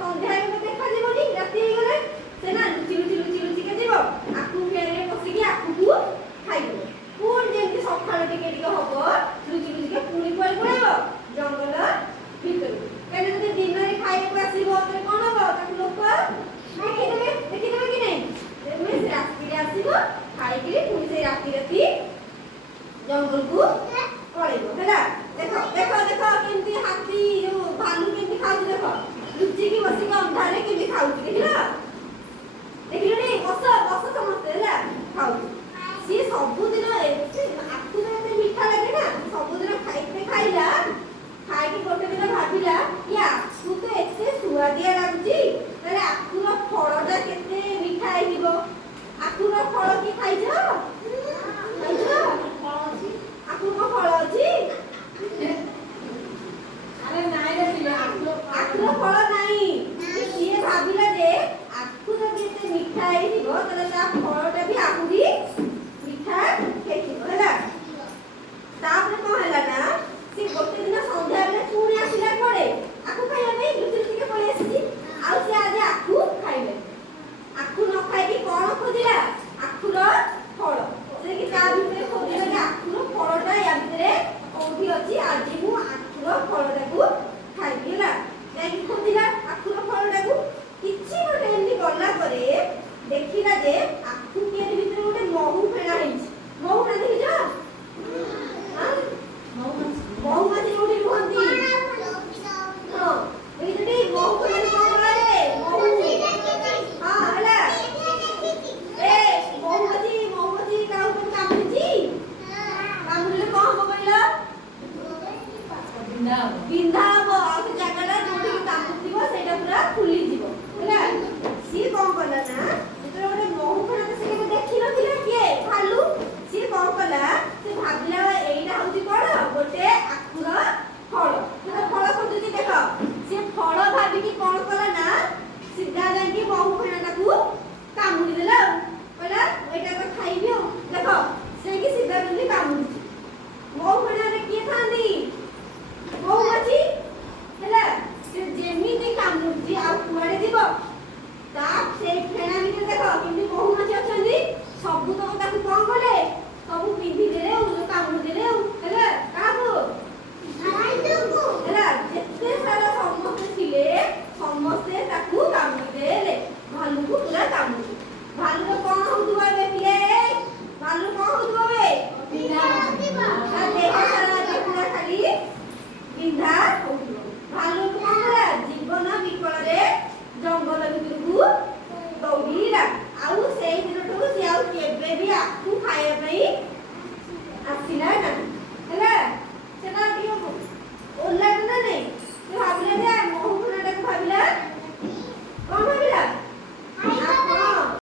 ସନ୍ଧ୍ୟା ହେଇଗଲେ ଦେଖାଯିବନି, ରାତି ହେଇଗଲେ ସେ ନା ଲୁଚିକା ଯିବ, ଆଖୁ ଫେରେ ବସିକି ଆଖୁକୁ ଖାଇବ। ପୁଣି ଯେମିତି ସକାଳ ଟିକେ ହବ ଲୁଚିକା ପୁଣି କୁଆଡେ ପଳେଇବ? ଜଙ୍ଗଲ ଭିତରକୁ। କାରଣ ଯଦି ଦିନରେ ଖାଇବାକୁ ଆସିବ ତାହେଲେ କଣ ହବ? ତାକୁ ଲୋକ ଦେଖିଦେବେ କି ନାହିଁ? ତେଣୁ ସେ ରାତିରେ ଆସିବ, ଖାଇକିରି ପୁଣି ସେ ରାତି ଜଙ୍ଗଲକୁ ପଳେଇବ। ହେଲା, ଦେଖ କେମିତି ହାତୀ ଯୋଉ ଭାଲୁ କେମିତି ଖାଉଛି, ଦେଖ ଲୁଚିକି ବସିକି ଅନ୍ଧାରରେ କେମିତି ଖାଉଛି, ଦେଖିଲନି? ବସ ସମସ୍ତେ, ହେଲା, ଖାଉଛି। ସିଏ ସବୁଦିନ ଆଖୁ ଏତେ ମିଠା ଲାଗେ ନା, ସବୁଦିନ ଖାଇଲା, ଖାଇକି ଗୋଟେ ଦିନ ଭାବିଲା କି ଆଖୁ ତ ଏତେ ସୁଆଦିଆ ଲାଗୁଛି, ତାହେଲେ ଆଖୁର ଫଳଟା କେତେ ମିଠା ହେଇଥିବ। ଆଖୁର ଫଳ କି ଖାଇଛ? ଆଖୁ କଣ ଫଳ ଅଛି? ଆଖୁର ଫଳ ନାହିଁ। ସିଏ ଭାବିଲା ଯେ ଆଖୁ ଯଦି ଏତେ ମିଠା ହେଇଥିବ ତାହେଲେ ତା ଫଳଟା ବି ଆହୁରି ମିଠା ହେଇଥିବ। ହେଲା, ତାପରେ କଣ ହେଲା ନା ସେ ଗୋଟେ ଦିନ ସନ୍ଧ୍ୟାବେଳେ ପୁଣି ଆସିଲା ପରେ ଆଖୁ ଖାଇବା ପାଇଁ, ଲୁଚିକି ପଳେଇ ଆସିଛି। ଆଉ ସେ ଆଜି ଆଖୁ ଖାଇଲେ। ଆଖୁ ନ ଖାଇକି କଣ ଖୋଜିଲା? ଆଖୁର ଫଳ। ସେ ତା ଭିତରେ ଖୋଜିଲା କି ଆଖୁର ଫଳଟା ୟା ଭିତରେ କୋଉଠି ଅଛି, ଆଜି ମୁଁ ଆଖୁର ଫଳଟାକୁ ଖାଇବି। ହେଲା, ଯାଇକି ଖୋଜିଲା ଆଖୁର ଫଳଟାକୁ। କିଛି ଗୋଟେ ଏମିତି ଗଲା ପରେ ଦେଖିଲା ଯେ ଆଖୁ କିଆରି ଭିତରେ ଗୋଟେ ମହୁ ଫେଣା ହେଇଛି। ମହୁ ନା ଦେଖିଛ? ମହୁମାଛି ଯୋଉଠି ରୁହନ୍ତି, ହଁ, ଏଇଠି ମହୁ ଫେଣା କଣ କରେ? ମହୁ, ହଁ, ହେଲା, ମହୁମାଛି କାହାକୁ କେବେ କାମୁଡ଼ିଛି? କାମୁଡ଼ିଲେ କଣ ହବ କହିଲ? ବିନ୍ଧା ହବ। ଆଉ ସେ ଜାଗାଟା ଯୋଉଠିକି କାମୁଡ଼ିଥିବ ସେଇଟା ପୁରା ଫୁଲିଯିବ। ହେଲା, ସିଏ କଣ କଲା ନା ଯେତେବେଳେ ଗୋଟେ ମହୁ ଫେଣା ସେ କେବେ ଦେଖିନଥିଲା, କିଏ? ଭାଲୁ। ସିଏ କଣ କଲା? ସେ ଭାବିଲା ଏଇଟା ହଉଛି କଣ? ଗୋଟେ ଆଖୁର ଫଳ। ସେଟା ଫଳ ଖୋଜୁଛି, ଦେଖ। ସିଏ ଫଳ ଭାବିକି କଣ କଲା ନା ସିଧା ଯାଇକି ମହୁ ଫେଣାଟାକୁ କାମୁଡ଼ି ଦେଲା। ଆଉ କହିଲା ଏଇଟା ତ ଖାଇବି। ଆଉ ଦେଖ ସେଇକି ସିଧା କେମିତି କାମୁଡୁଛି। ମହୁ ଫେଣାରେ କିଏ ଥାନ୍ତି? ମହୁମାଛି। ହେଲା, ସେ ଯେମିତି କାମୁଡୁଛି ଆଉ କୁଆଡେ ଯିବ? ତା ସେଇ ଫେଣା ଭିତରେ ଦେଖ କେମିତି ମହୁମାଛି ଅଛନ୍ତି। ସବୁ ତକ ତାକୁ କଣ କଲେ? ସବୁ ପିନ୍ଧିଦେଲେ, କାମୁଡିଦେଲେ। ଆଉ ହେଲା, କାହାକୁ? ହେଲା, ଯେତେ ସାରା ସମସ୍ତେ ଥିଲେ ସମସ୍ତେ ତାକୁ କାମୁଡ଼ିଦେଲେ। ଭାଲୁକୁ ପୁରା କାମୁଡି। ଭାଲୁର କଣ ହଉଥିବ ଏବେ ପିଲେ? ଭାଲୁ କଣ ହଉଥିବ ଏବେ? ତା ଦେହ ସାରା ପୁରା ଖାଲି ବିନ୍ଧା ହଉଥିବ। ଭାଲୁ କଣ କଲା? ଜୀବନ ବିକଳରେ ଜଙ୍ଗଲ ଭିତରକୁ ଦୌଡ଼ିଲା। ଆଉ ସେଇ ଦିନଠୁ ସେ ଆଉ କେବେ ବି ଆଖୁ ଖାଇବା ପାଇଁ ଆସିଲା ନାହିଁ। ହେଲା, ସେଟା ଟିକେ ଓହ୍ଲାଇଲା ନା ନାଇଁ? ସେ ଭାବିଲା ଯେ ମହୁ ଫେଣାଟାକୁ ଭାବିଲା, କଣ ଭାବିଲା?